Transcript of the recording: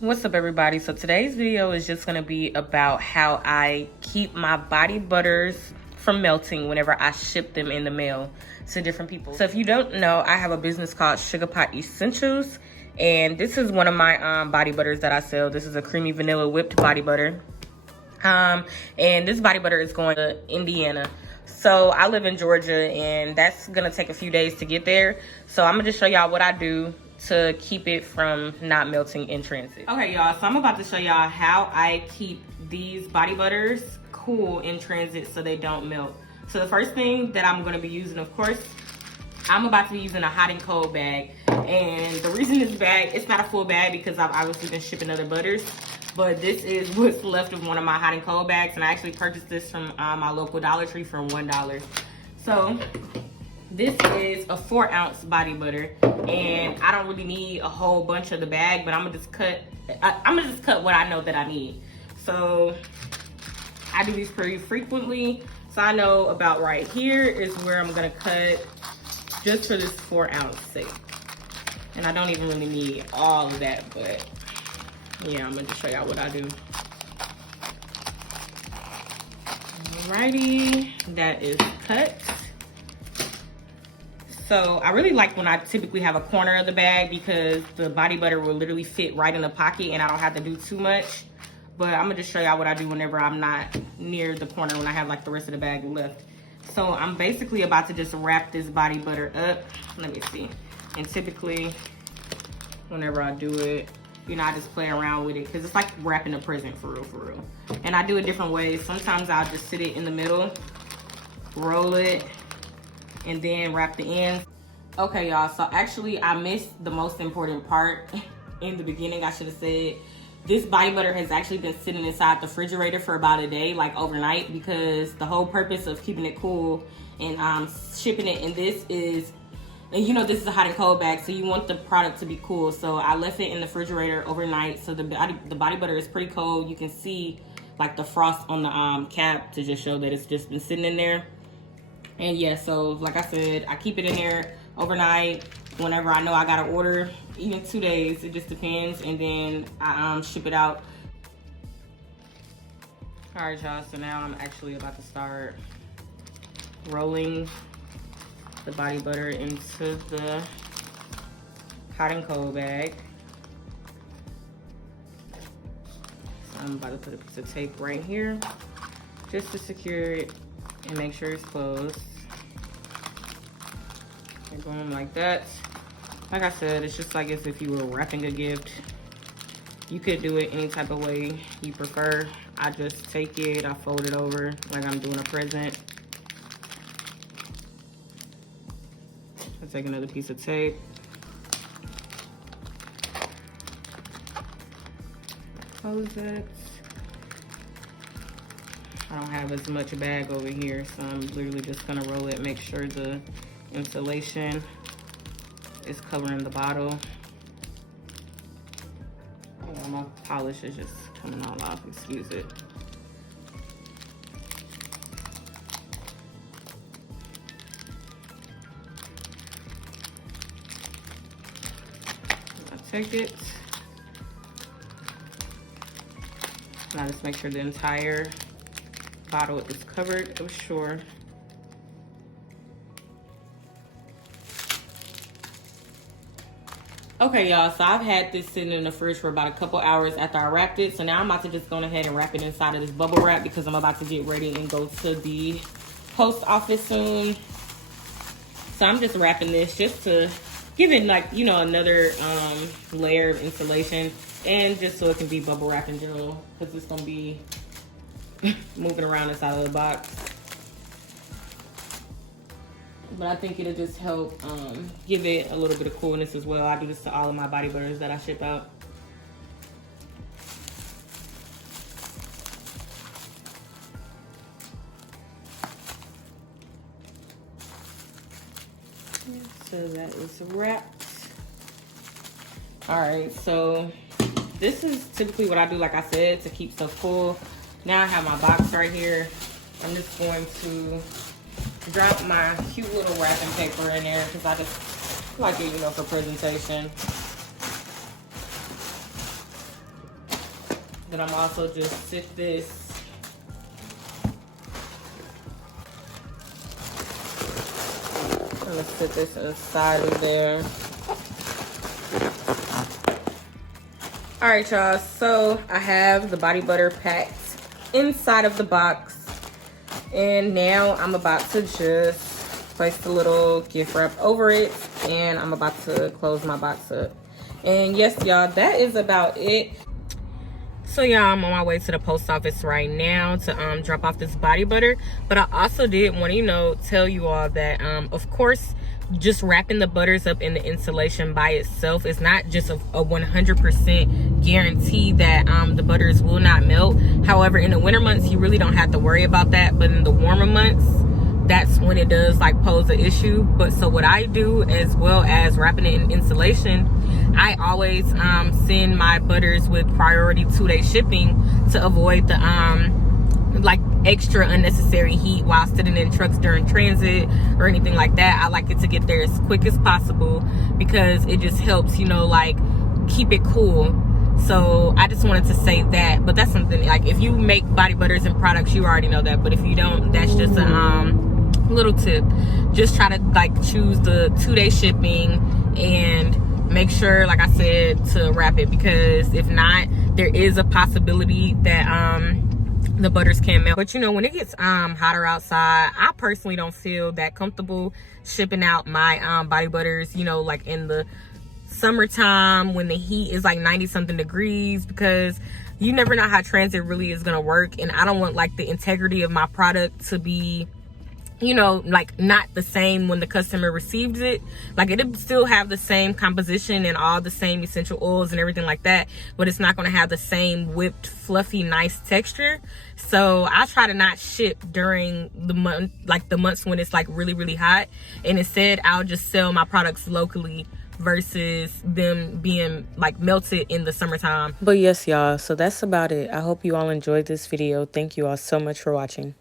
What's up, everybody? So today's video is just going to be about how I keep my body butters from melting whenever I ship them in the mail to different people. So if you don't know, I have a business called Sugar Pot Essentials, and this is one of my body butters that I sell. This is a creamy vanilla whipped body butter, and this body butter is going to Indiana. So I live in Georgia, and that's gonna take a few days to get there. So I'm gonna just show y'all what I do to keep it from not melting in transit. Okay, y'all, so I'm about to show y'all how I keep these body butters cool in transit so they don't melt. So the first thing that I'm gonna be using, of course, I'm about to be using a hot and cold bag. And the reason this bag, it's not a full bag because I've obviously been shipping other butters, but this is what's left of one of my hot and cold bags. And I actually purchased this from my local Dollar Tree for $1. So this is a 4-ounce body butter, and I don't really need a whole bunch of the bag, but I'm gonna just cut what I know that I need. So I do these pretty frequently, so I know about right here is where I'm gonna cut just for this 4-ounce sake. And I don't even really need all of that, but yeah, I'm gonna just show y'all what I do. Alrighty, that is cut. So I really like when I typically have a corner of the bag because the body butter will literally fit right in the pocket and I don't have to do too much. But I'm gonna just show y'all what I do whenever I'm not near the corner when I have like the rest of the bag left. So I'm basically about to just wrap this body butter up. Let me see. And typically, whenever I do it, you know, I just play around with it because it's like wrapping a present for real, for real. And I do it different ways. Sometimes I'll just sit it in the middle, roll it, and then wrap the ends. Okay, y'all, so actually I missed the most important part in the beginning. I should have said this body butter has actually been sitting inside the refrigerator for about a day, like overnight, because the whole purpose of keeping it cool and shipping it in this is, and you know, this is a hot and cold bag, so you want the product to be cool. So I left it in the refrigerator overnight, so the body butter is pretty cold. You can see like the frost on the cap to just show that it's just been sitting in there. And yeah, so like I said, I keep it in there overnight whenever I know I gotta order, even 2 days, it just depends, and then I ship it out. All right, y'all, so now I'm actually about to start rolling the body butter into the hot and cold bag. So I'm about to put a piece of tape right here just to secure it and make sure it's closed. And boom, like that. Like I said, it's just like as if you were wrapping a gift. You could do it any type of way you prefer. I just take it, I fold it over like I'm doing a present. I take another piece of tape. Close it. I don't have as much bag over here, so I'm literally just gonna roll it, make sure the insulation is covering the bottle. Oh, my polish is just coming all off, excuse it. I take it. And I just make sure the entire bottle is covered, I'm sure. Okay, y'all, so I've had this sitting in the fridge for about a couple hours after I wrapped it. So now I'm about to just go ahead and wrap it inside of this bubble wrap because I'm about to get ready and go to the post office soon. So I'm just wrapping this just to give it, like, you know, another layer of insulation, and just so it can be bubble wrap in general because it's gonna be moving around inside of the box. But I think it'll just help give it a little bit of coolness as well. I do this to all of my body butters that I ship out. So that is wrapped. All right, so this is typically what I do, like I said, to keep stuff cool. Now I have my box right here. I'm just going to drop my cute little wrapping paper in there because I just like it, you know, for presentation. Then I'm also just sit this I'm gonna sit this inside of there. All right, y'all, so I have the body butter packed inside of the box, and now I'm about to just place the little gift wrap over it, and I'm about to close my box up. And yes, y'all, that is about it. So y'all, I'm on my way to the post office right now to drop off this body butter. But I also did want to, tell you all that, of course, just wrapping the butters up in the insulation by itself is not just a 100% guarantee that the butters will not melt. However, in the winter months, you really don't have to worry about that. But in the warmer months, that's when it does like pose an issue. But so what I do, as well as wrapping it in insulation, I always send my butters with priority 2-day shipping to avoid the like extra unnecessary heat while sitting in trucks during transit or anything like that. I like it to get there as quick as possible because it just helps, like keep it cool. So I just wanted to say that. But that's something, like, if you make body butters and products, you already know that. But if you don't, that's just a little tip. Just try to like choose the 2-day shipping and make sure, like I said, to wrap it, because if not, there is a possibility that the butters can melt. But when it gets hotter outside, I personally don't feel that comfortable shipping out my body butters, like in the summertime when the heat is like 90 something degrees, because you never know how transit really is gonna work, and I don't want like the integrity of my product to be like not the same when the customer receives it. Like, it'll still have the same composition and all the same essential oils and everything like that, but it's not going to have the same whipped, fluffy, nice texture. So I try to not ship during the months when it's like really, really hot, and instead I'll just sell my products locally versus them being like melted in the summertime. But yes, y'all, so that's about it. I hope you all enjoyed this video. Thank you all so much for watching.